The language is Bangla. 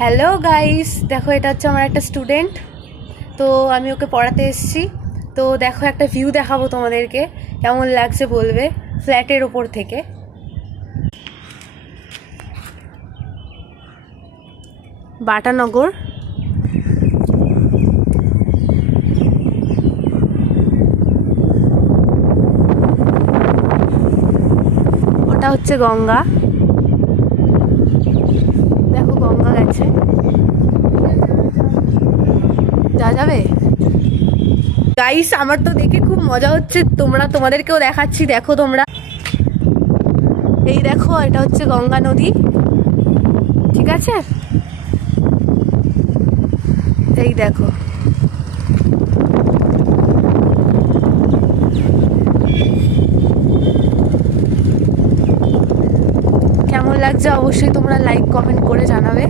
হ্যালো গাইস, দেখো এটা হচ্ছে আমার একটা স্টুডেন্ট। তো আমি ওকে পড়াতে এসেছি। তো দেখো একটা ভিউ দেখাবো তোমাদেরকে, কেমন লাগছে বলবে। ফ্ল্যাটের ওপর থেকে বাটানগর। ওটা হচ্ছে গঙ্গা, দেখো গঙ্গা গেছে। যা যাবে গাইস, আমার তো দেখে খুব মজা হচ্ছে, তোমাদেরকেও দেখাচ্ছি। দেখো তোমরা, এই দেখো এটা হচ্ছে গঙ্গা নদী, ঠিক আছে? এই দেখো, কেমন লাগছে অবশ্যই তোমরা লাইক কমেন্ট করে জানাবে।